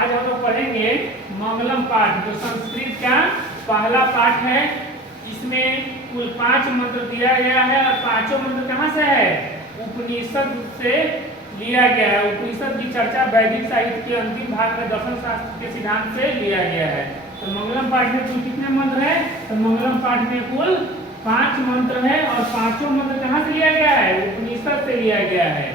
आज हम लोग पढ़ेंगे मंगलम पाठ, जो संस्कृत का पहला पाठ है। इसमें कुल 5 मंत्र दिया गया है और पांचों मंत्र कहाँ से है? उपनिषद से लिया गया है। उपनिषद की चर्चा वैदिक साहित्य के अंतिम भाग में दर्शन शास्त्र के सिद्धांत से लिया गया है। तो मंगलम पाठ में कुल कितने मंत्र है? तो मंगलम पाठ में कुल 5 मंत्र है और पांचों मंत्र कहाँ से लिया गया है? उपनिषद से लिया गया है।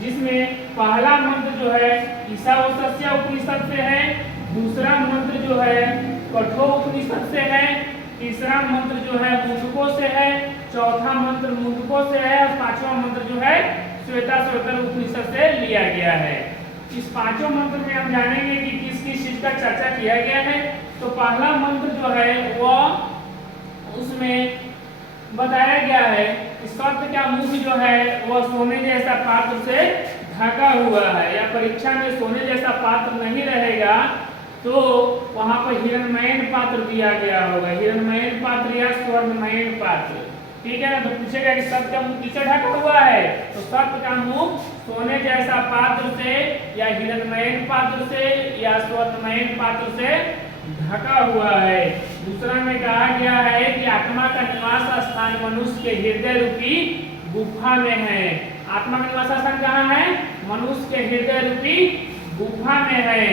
जिसमें पहला मंत्र जो है ईशावास्य उपनिषद से है, दूसरा मंत्र जो है कठोर उपनिषद से है, तीसरा मंत्र जो है मुंडकों से है, चौथा मंत्र मुंडकों से है और पांचवा मंत्र जो है श्वेताश्वतर उपनिषद से लिया गया है। इस पांचों मंत्र में हम जानेंगे कि किस किस चीज का चर्चा किया गया है। तो पहला मंत्र जो है वह उसमें बताया गया है कि सत्य का मुख जो है वह सोने जैसा पात्र से ढका हुआ है, या परीक्षा में सोने जैसा पात्र नहीं रहेगा तो वहां पर हिरण्मयन पात्र दिया गया होगा, हिरण्मयन पात्र या स्वर्णमयन पात्र। ठीक है ना? तो पूछेगा कि सत्य का मुख किससे ढका हुआ है? तो सत्य का मुख सोने जैसा पात्र से या हिरण्मयन पात्र से या स्वर्णमयन पात्र से ढका हुआ है। दूसरा में कहा गया है कि आत्मा का निवास स्थान मनुष्य के हृदय रूपी गुफा में है। आत्मा का निवास स्थान कहाँ है? मनुष्य के हृदय रूपी गुफा में है।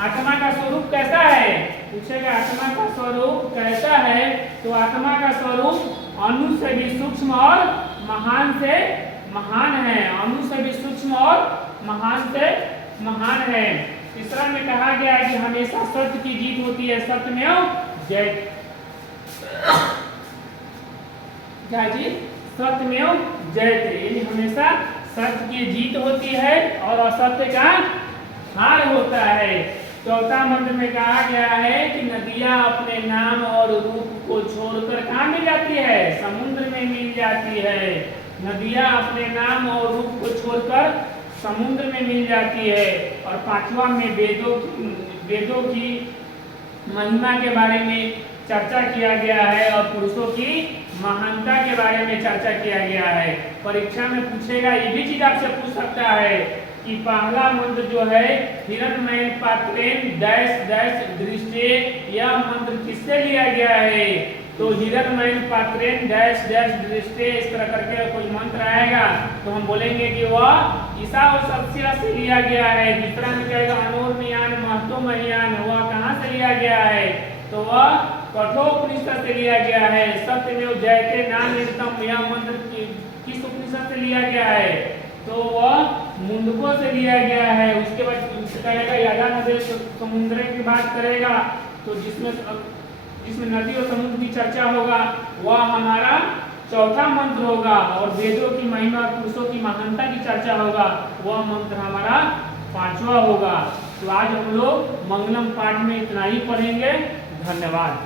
आत्मा का स्वरूप कैसा है? पूछेगा आत्मा का स्वरूप कैसा है? तो आत्मा का स्वरूप अणु से भी सूक्ष्म और महान से महान है। अणु से भी सूक्ष्म और महान से महान है। तीसरा में कहा गया है कि हमेशा सत्य की जीत होती है, सत्यमेव जयते। क्या जी? सत्यमेव जयते, यानी हमेशा सत्य की जीत होती है और असत्य का हार होता है। चौथा मंत्र में कहा गया है कि नदियां अपने नाम और रूप को छोड़कर कहाँ मिल जाती है? समुद्र में मिल जाती है। नदियां अपने नाम और रूप को छोड़कर समुद्र में मिल जाती है। और पांचवा में वेदों की महिमा के बारे में चर्चा किया गया है और पुरुषों की महानता के बारे में चर्चा किया गया है। परीक्षा में पूछेगा, ये भी चीज आपसे पूछ सकता है कि पहला मंत्र जो है हिरण्मय पात्रेण डैश डैश दृष्टे, यह मंत्र किससे लिया गया है? तो हिरण्मय पात्रेण डैश डैश दृष्टे, इस तरह करके कोई मंत्र आएगा तो हम बोलेंगे कि वह ईशावास्य से लिया गया है। दूसरा में कहेगा अनोर्मयान महतो महियान, वह कहाँ से लिया गया है? तो वह कठोर उपनिषद से लिया गया है। सत्यमेव जयते नानिर्तम, यह मंत्र किस उपनिषद से लिया गया है? तो वह मुंडकों से लिया गया है। उसके बाद कहेगा यादा नदी समुद्र की बात करेगा, तो जिसमें नदी और समुद्र की चर्चा होगा वह हमारा चौथा मंत्र होगा। और वेदों की महिमा और पुरुषों की महानता की चर्चा होगा, वह मंत्र हमारा पांचवा होगा। तो आज हम लोग मंगलम पाठ में इतना ही पढ़ेंगे। धन्यवाद।